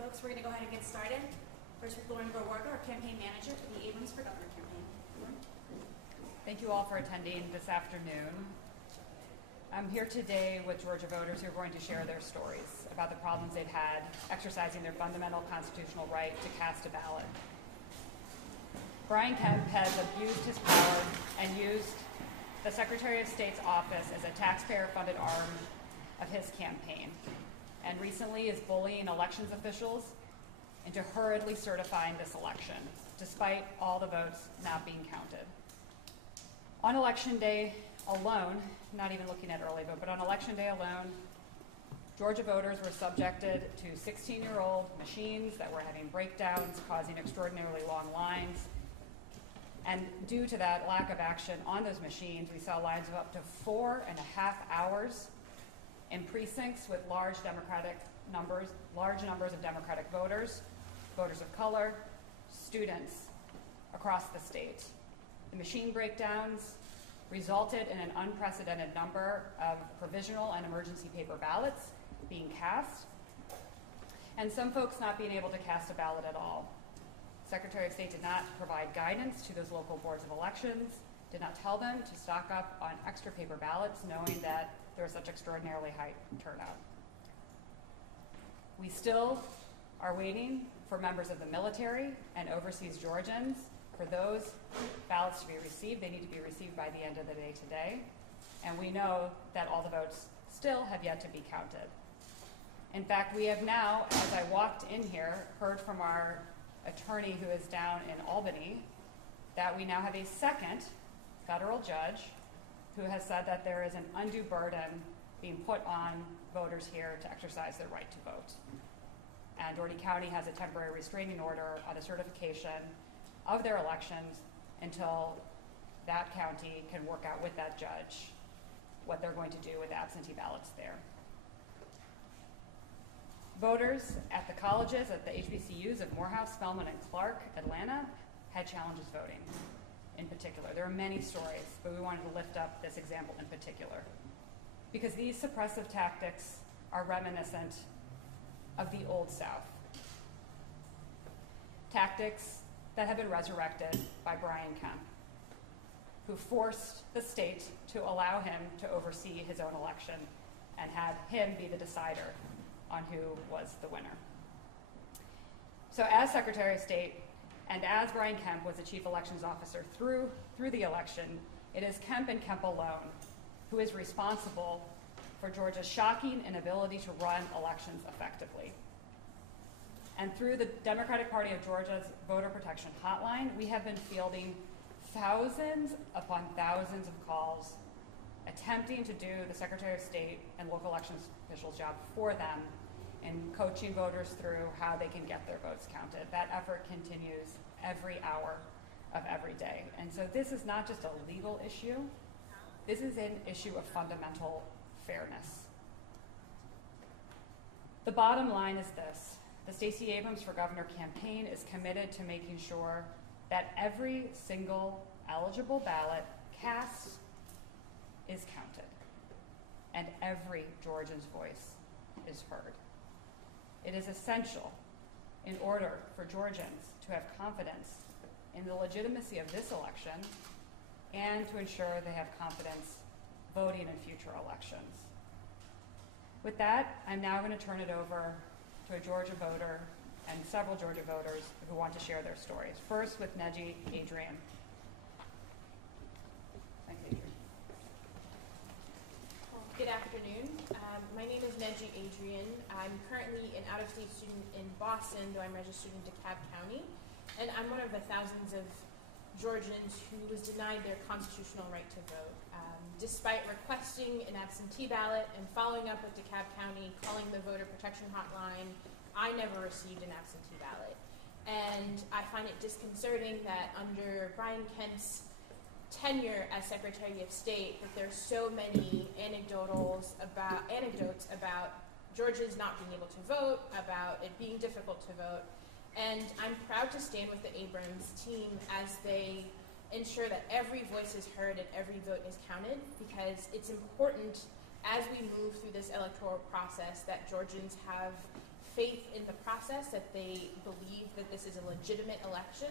folks, we're going to go ahead and get started. First with Lauren Borwarga, our campaign manager for the Abrams for Governor campaign. Lauren? Thank you all for attending this afternoon. I'm here today with Georgia voters who are going to share their stories about the problems they've had exercising their fundamental constitutional right to cast a ballot. Brian Kemp has abused his power and used the Secretary of State's office as a taxpayer-funded arm of his campaign, and recently is bullying elections officials into hurriedly certifying this election, despite all the votes not being counted. On Election Day alone, not even looking at early vote, but on Election Day alone, Georgia voters were subjected to 16-year-old machines that were having breakdowns, causing extraordinarily long lines. And due to that lack of action on those machines, we saw lines of up to 4.5 hours in precincts with large numbers of Democratic voters, voters of color, students across the state. The machine breakdowns resulted in an unprecedented number of provisional and emergency paper ballots being cast, and some folks not being able to cast a ballot at all. Secretary of State did not provide guidance to those local boards of elections, did not tell them to stock up on extra paper ballots, knowing that there was such extraordinarily high turnout. We still are waiting for members of the military and overseas Georgians for those ballots to be received. They need to be received by the end of the day today. And we know that all the votes still have yet to be counted. In fact, we have now, as I walked in here, heard from our attorney who is down in Albany that we now have a second federal judge who has said that there is an undue burden being put on voters here to exercise their right to vote. And Dougherty County has a temporary restraining order on the certification of their elections until that county can work out with that judge what they're going to do with absentee ballots there. Voters at the colleges, at the HBCUs of Morehouse, Spelman, and Clark, Atlanta, had challenges voting in particular. There are many stories, but we wanted to lift up this example in particular because these suppressive tactics are reminiscent of the Old South. Tactics that have been resurrected by Brian Kemp, who forced the state to allow him to oversee his own election and have him be the decider on who was the winner. So as Secretary of State, and as Brian Kemp was the Chief Elections Officer through the election, it is Kemp and Kemp alone who is responsible for Georgia's shocking inability to run elections effectively. And through the Democratic Party of Georgia's Voter Protection Hotline, we have been fielding thousands upon thousands of calls attempting to do the Secretary of State and local elections officials' job for them and coaching voters through how they can get their votes counted. That effort continues every hour of every day. And so this is not just a legal issue, this is an issue of fundamental fairness. The bottom line is this: the Stacey Abrams for Governor campaign is committed to making sure that every single eligible ballot cast is counted and every Georgian's voice is heard. It is essential in order for Georgians to have confidence in the legitimacy of this election and to ensure they have confidence voting in future elections. With that, I'm now going to turn it over to a Georgia voter and several Georgia voters who want to share their stories. First with Neji Adrian. Thanks, Adrian. Good afternoon. My name is Neji Adrian. I'm currently an out-of-state student in Boston, though I'm registered in DeKalb County. And I'm one of the thousands of Georgians who was denied their constitutional right to vote. Despite requesting an absentee ballot and following up with DeKalb County, calling the Voter Protection Hotline, I never received an absentee ballot. And I find it disconcerting that under Brian Kemp's tenure as Secretary of State, that there's so many anecdotes about Georgians not being able to vote, about it being difficult to vote. And I'm proud to stand with the Abrams team as they ensure that every voice is heard and every vote is counted, because it's important as we move through this electoral process that Georgians have faith in the process, that they believe that this is a legitimate election,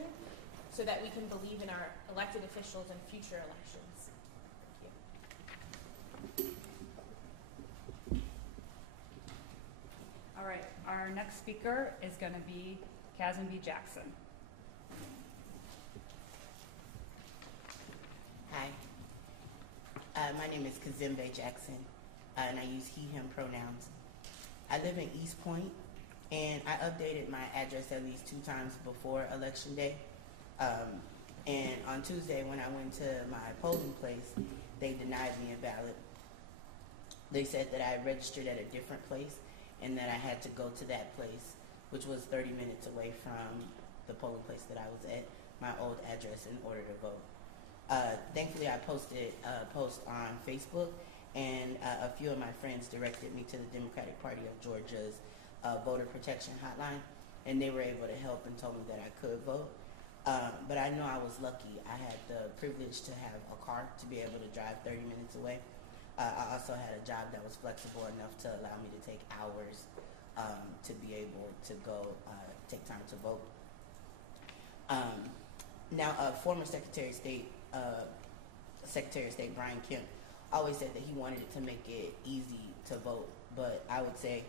so that we can believe in our elected officials in future elections. Thank you. All right, our next speaker is going to be Kazim B. Jackson. Hi, my name is Kazimbe Jackson, and I use he, him pronouns. I live in East Point, and I updated my address at least 2 times before Election Day. And on Tuesday, when I went to my polling place, they denied me a ballot. They said that I had registered at a different place and that I had to go to that place, which was 30 minutes away from the polling place that I was at, my old address, in order to vote. Thankfully, I posted a post on Facebook, and a few of my friends directed me to the Democratic Party of Georgia's voter protection hotline, and they were able to help and told me that I could vote. But I know I was lucky. I had the privilege to have a car to be able to drive 30 minutes away. I also had a job that was flexible enough to allow me to take hours to be able to go take time to vote. Now, former Secretary of State Brian Kemp always said that he wanted it to make it easy to vote, but I would say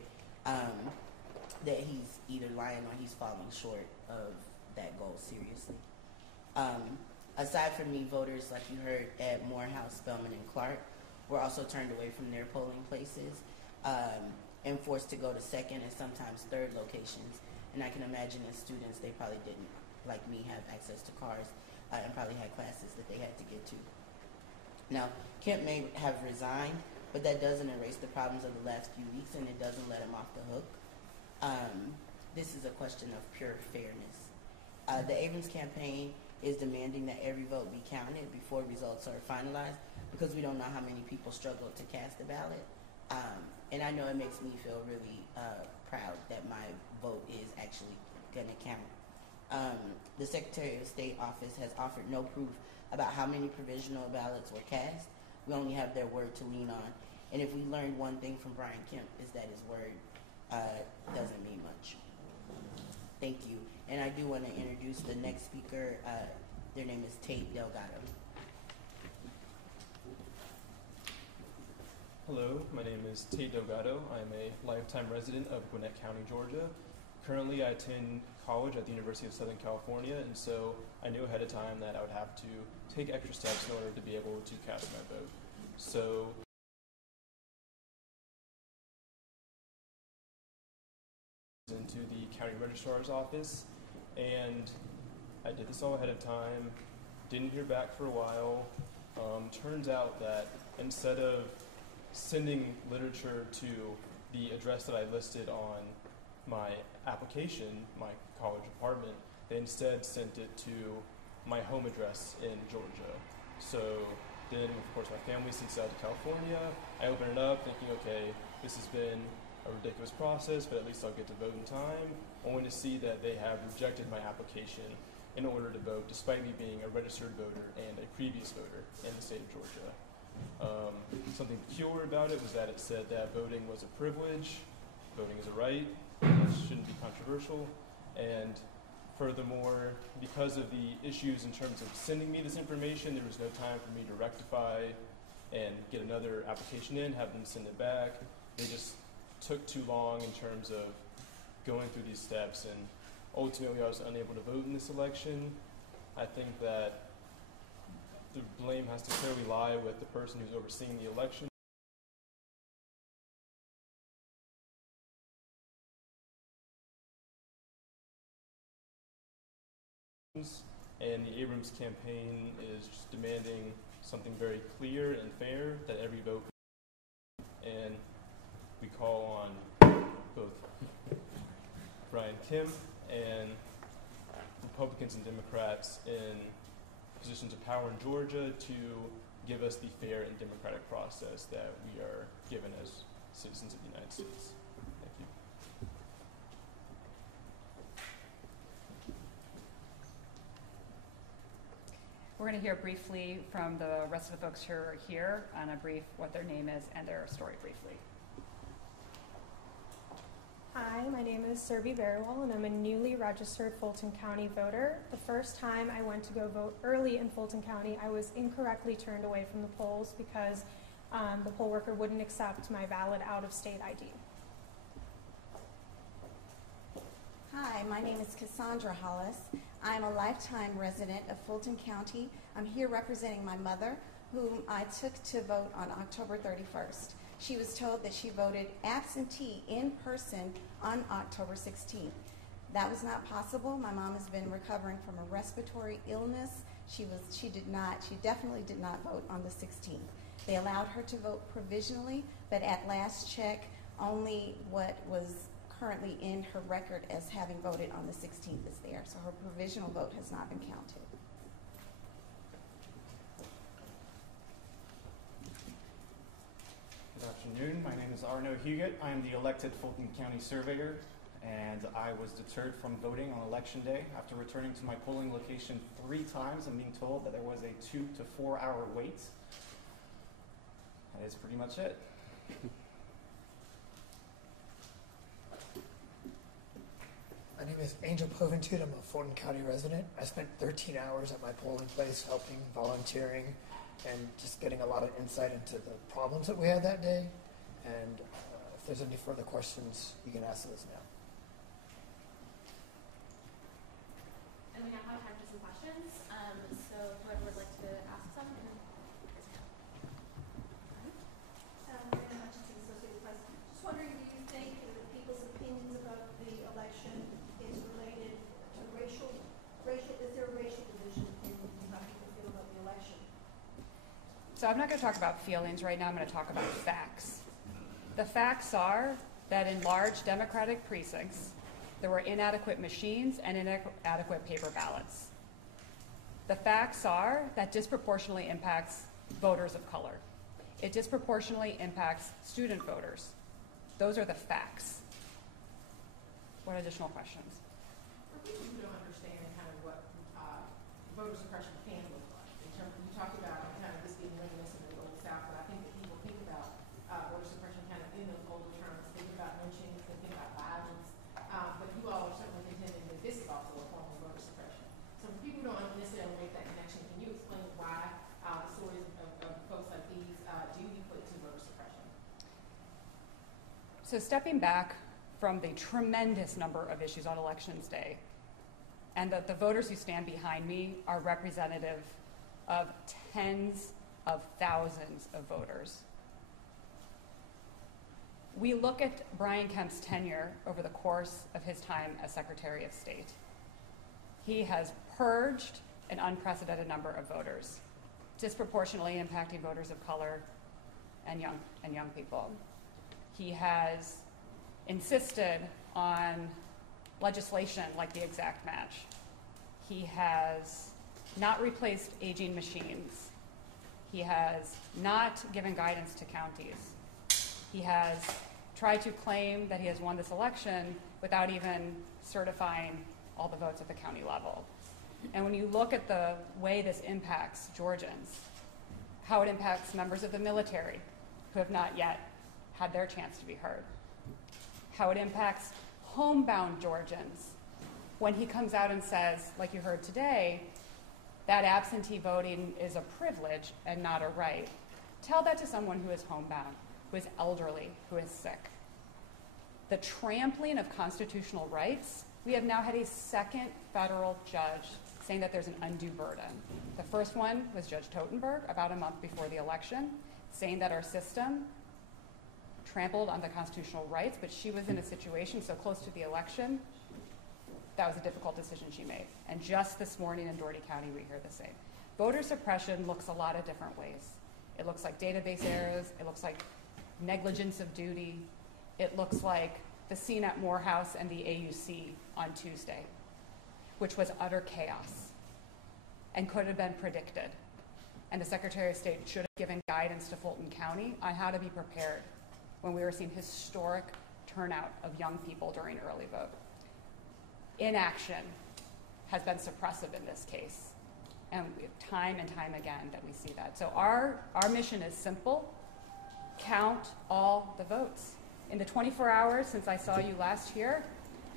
that he's either lying or he's falling short of that goal seriously. Aside from me, voters, like you heard, at Morehouse, Spelman, and Clark were also turned away from their polling places and forced to go to second and sometimes third locations. And I can imagine as students, they probably didn't, like me, have access to cars and probably had classes that they had to get to. Now, Kemp may have resigned, but that doesn't erase the problems of the last few weeks, and it doesn't let him off the hook. This is a question of pure fairness. The Abrams Campaign is demanding that every vote be counted before results are finalized, because we don't know how many people struggle to cast a ballot. And I know it makes me feel really proud that my vote is actually going to count. The Secretary of State office has offered no proof about how many provisional ballots were cast. We only have their word to lean on. And if we learned one thing from Brian Kemp, is that his word doesn't mean much. Thank you. And I do want to introduce the next speaker. Their name is Tate Delgado. Hello, my name is Tate Delgado. I'm a lifetime resident of Gwinnett County, Georgia. Currently, I attend college at the University of Southern California, and so I knew ahead of time that I would have to take extra steps in order to be able to cast my vote. So into the county registrar's office, and I did this all ahead of time, didn't hear back for a while. Turns out that instead of sending literature to the address that I listed on my application, my college apartment, they instead sent it to my home address in Georgia. So then, of course, my family sent it out to California. I open it up thinking, okay, this has been a ridiculous process, but at least I'll get to vote in time, only to see that they have rejected my application in order to vote, despite me being a registered voter and a previous voter in the state of Georgia. Something peculiar about it was that it said that voting was a privilege, voting is a right, it shouldn't be controversial, and furthermore, because of the issues in terms of sending me this information, there was no time for me to rectify and get another application in, have them send it back. They just took too long in terms of going through these steps, and ultimately I was unable to vote in this election. I think that the blame has to clearly lie with the person who's overseeing the election. And the Abrams campaign is just demanding something very clear and fair, that every vote, and we call on both Brian Kemp and Republicans and Democrats in positions of power in Georgia to give us the fair and democratic process that we are given as citizens of the United States. Thank you. We're going to hear briefly from the rest of the folks who are here on what their name is and their story briefly. Hi, Hi, my name is Surbi Bariwal, and I'm a newly registered Fulton County voter. The first time I went to go vote early in Fulton County, I was incorrectly turned away from the polls because the poll worker wouldn't accept my valid out-of-state ID. Hi, my name is Cassandra Hollis. I'm a lifetime resident of Fulton County. I'm here representing my mother, whom I took to vote on October 31st. She was told that she voted absentee in person on October 16th. That was not possible. My mom has been recovering from a respiratory illness. She definitely did not vote on the 16th. They allowed her to vote provisionally, but at last check, only what was currently in her record as having voted on the 16th is there. So her provisional vote has not been counted. Good afternoon. My name is Arno Huguet. I am the elected Fulton County surveyor, and I was deterred from voting on election day after returning to my polling location 3 times and being told that there was a 2 to 4 hour wait. That is pretty much it. My name is Angel Poventude. I'm a Fulton County resident. I spent 13 hours at my polling place helping, volunteering, and just getting a lot of insight into the problems that we had that day. And if there's any further questions, you can ask those now. And we now have time for some questions. So whoever would like to ask some. Very much it's an Associated Press. Just wondering, do you think that people's opinions about the election is related to racial, is there a racial division in how people feel about the election? So I'm not going to talk about feelings right now. I'm going to talk about facts. The facts are that in large Democratic precincts, there were inadequate machines and inadequate paper ballots. The facts are that disproportionately impacts voters of color. It disproportionately impacts student voters. Those are the facts. What additional questions? For people who don't understand kind of what voter suppression can look like, in terms of, you talked about kind of this being reminiscent of the Old South, but I think that people think about voter suppression kind of in those older terms, think about lynching, think about violence, but you all are certainly contending that this is also a form of voter suppression. So for people who don't necessarily make that connection, can you explain why the stories of folks like these do equate to voter suppression? So stepping back from the tremendous number of issues on Elections Day, and that the voters who stand behind me are representative of tens of thousands of voters. We look at Brian Kemp's tenure over the course of his time as Secretary of State. He has purged an unprecedented number of voters, disproportionately impacting voters of color and young people. He has insisted on legislation like the exact match. He has not replaced aging machines. He has not given guidance to counties. He has tried to claim that he has won this election without even certifying all the votes at the county level. And when you look at the way this impacts Georgians, how it impacts members of the military who have not yet had their chance to be heard, how it impacts homebound Georgians when he comes out and says, like you heard today, that absentee voting is a privilege and not a right. Tell that to someone who is homebound, who is elderly, who is sick. The trampling of constitutional rights, we have now had a second federal judge saying that there's an undue burden. The first one was Judge Totenberg about a month before the election, saying that our system trampled on the constitutional rights, but she was in a situation so close to the election, that was a difficult decision she made. And just this morning in Dougherty County, we hear the same. Voter suppression looks a lot of different ways. It looks like database errors. It looks like negligence of duty. It looks like the scene at Morehouse and the AUC on Tuesday, which was utter chaos and could have been predicted. And the Secretary of State should have given guidance to Fulton County on how to be prepared when we were seeing historic turnout of young people during early vote. Inaction has been suppressive in this case, and time and time again that we see that. So our mission is simple: count all the votes. In the 24 hours since I saw you last here,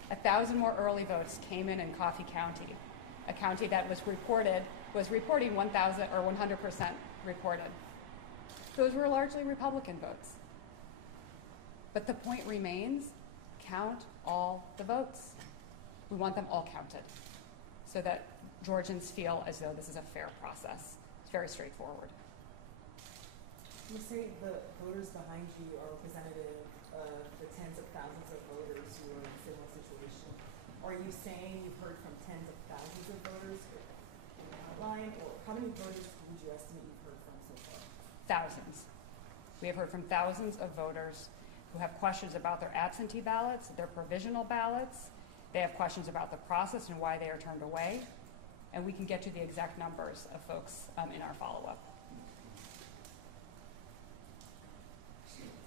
1,000 more early votes came in Coffee County, a county that was reporting 1,000 or 100% reported. Those were largely Republican votes. But the point remains, count all the votes. We want them all counted so that Georgians feel as though this is a fair process. It's very straightforward. You say the voters behind you are representative of the tens of thousands of voters who are in a similar situation. Are you saying you've heard from tens of thousands of voters in the outline, or how many voters would you estimate you've heard from so far? Thousands. We have heard from thousands of voters who have questions about their absentee ballots, their provisional ballots. They have questions about the process and why they are turned away. And we can get you the exact numbers of folks in our follow-up.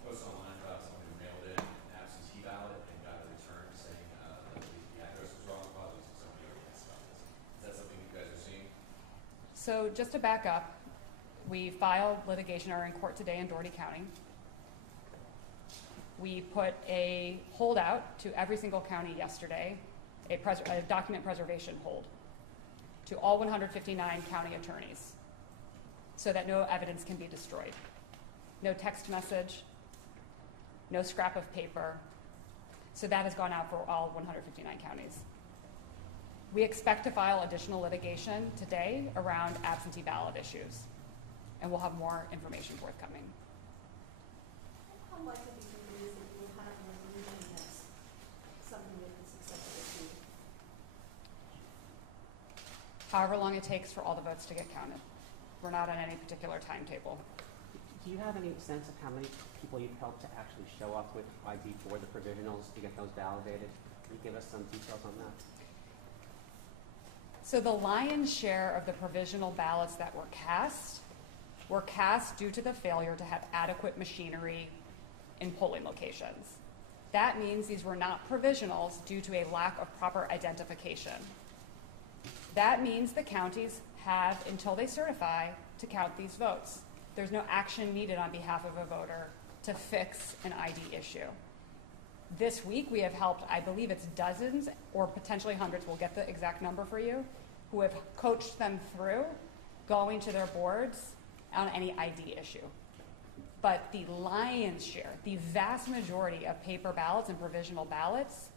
Post online about someone who mailed in an absentee ballot and got a return saying that the address was wrong. Apologies if somebody already asked about this. Is that something you guys are seeing? So just to back up, we filed litigation are in court today in Dougherty County. We put a holdout to every single county yesterday, a document preservation hold to all 159 county attorneys so that no evidence can be destroyed. No text message, no scrap of paper. So that has gone out for all 159 counties. We expect to file additional litigation today around absentee ballot issues, and we'll have more information forthcoming. How likely do you think it is that you will have a resolution that's something that is acceptable to you? However long it takes for all the votes to get counted. We're not on any particular timetable. Do you have any sense of how many people you've helped to actually show up with ID for the provisionals to get those validated? Can you give us some details on that? So the lion's share of the provisional ballots that were cast due to the failure to have adequate machinery in polling locations. That means these were not provisionals due to a lack of proper identification. That means the counties have until they certify to count these votes. There's no action needed on behalf of a voter to fix an ID issue. This week we have helped, I believe it's dozens or potentially hundreds, we'll get the exact number for you, who have coached them through going to their boards on any ID issue. But the lion's share, the vast majority of paper ballots and provisional ballots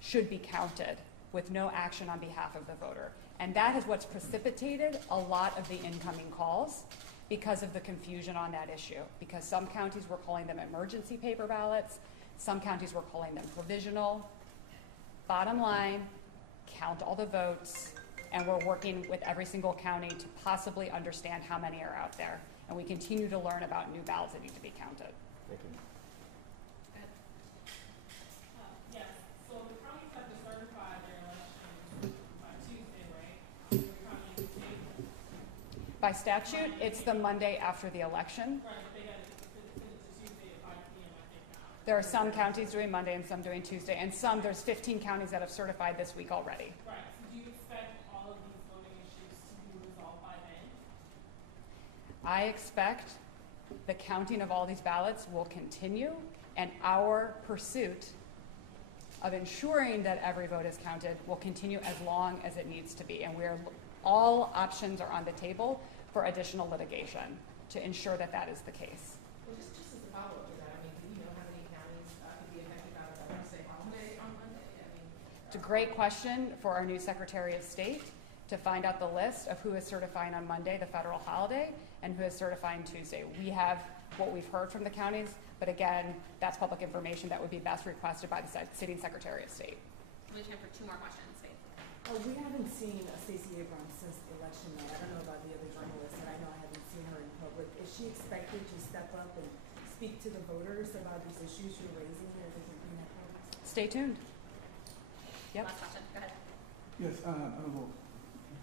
should be counted with no action on behalf of the voter. And that is what's precipitated a lot of the incoming calls because of the confusion on that issue. Because some counties were calling them emergency paper ballots, some counties were calling them provisional. Bottom line, count all the votes, and we're working with every single county to possibly understand how many are out there. And we continue to learn about new ballots that need to be counted. Thank you. Yes, so the counties have to certify their elections by Tuesday, right? Every county in the state. By statute, it's the Monday after the election. Right, but they got to finish it Tuesday at 5 p.m., I think now. There are some counties doing Monday and some doing Tuesday, and there's 15 counties that have certified this week already. Right, so do you expect all of these voting issues to be resolved by then? I expect the counting of all these ballots will continue, and our pursuit of ensuring that every vote is counted will continue as long as it needs to be. And all options are on the table for additional litigation to ensure that that is the case. Well, just as a follow-up to that, I mean, do you know how many counties could be affected by the Veterans Day holiday on Monday? I mean, It's a great question for our new Secretary of State to find out the list of who is certifying on Monday, the federal holiday, and who is certifying Tuesday. We have what we've heard from the counties, but again, that's public information that would be best requested by the sitting Secretary of State. We have time for 2 more questions. Wait. We haven't seen Stacey Abrams since the election night. I don't know about the other journalists, and I know I haven't seen her in public. Is she expected to step up and speak to the voters about these issues you're raising at the campaign headquarters? Stay tuned. Yep. Last question. Go ahead. Yes, I will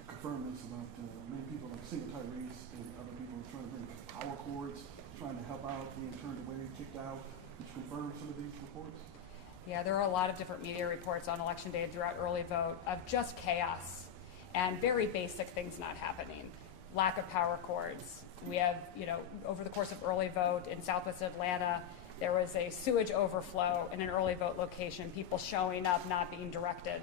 confirm this about many people like Senator Tyrese and other people trying to bring power cords, trying to help out, being turned away, kicked out. Did you confirm some of these reports? Yeah, there are a lot of different media reports on Election Day throughout early vote of just chaos and very basic things not happening. Lack of power cords. We have, over the course of early vote in Southwest Atlanta, There was a sewage overflow in an early vote location, people showing up, not being directed.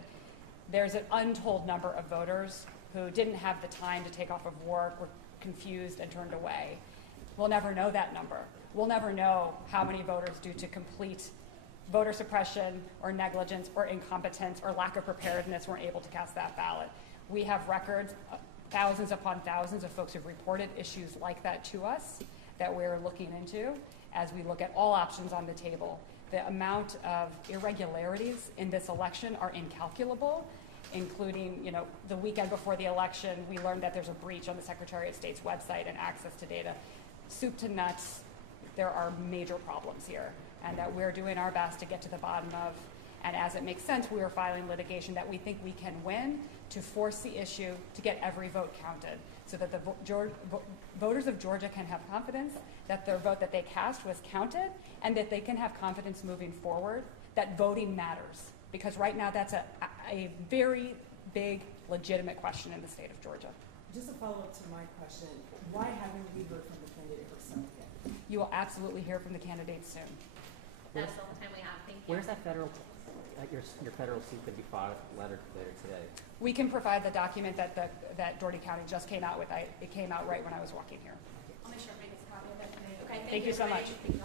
There's an untold number of voters who didn't have the time to take off of work, were confused and turned away. We'll never know that number. We'll never know how many voters, due to complete voter suppression or negligence or incompetence or lack of preparedness, weren't able to cast that ballot. We have records, thousands upon thousands of folks who've reported issues like that to us that we're looking into as we look at all options on the table. The amount of irregularities in this election are incalculable, including, the weekend before the election, we learned that there's a breach on the Secretary of State's website and access to data. Soup to nuts, there are major problems here, and that we're doing our best to get to the bottom of. And as it makes sense, we are filing litigation that we think we can win to force the issue to get every vote counted, so that the voters of Georgia can have confidence that their vote that they cast was counted, and that they can have confidence moving forward that voting matters. Because right now that's a very big, legitimate question in the state of Georgia. Just a follow-up to my question, why haven't we heard from the candidate herself yet? You will absolutely hear from the candidates soon. That's all the time we have. Thank you. Where's that federal, your federal seat could be filed letter later today? We can provide the document that Dougherty County just came out with. It came out right when I was walking here. I'll make sure everybody gets a copy of that today. Okay, Thank you so much. everybody.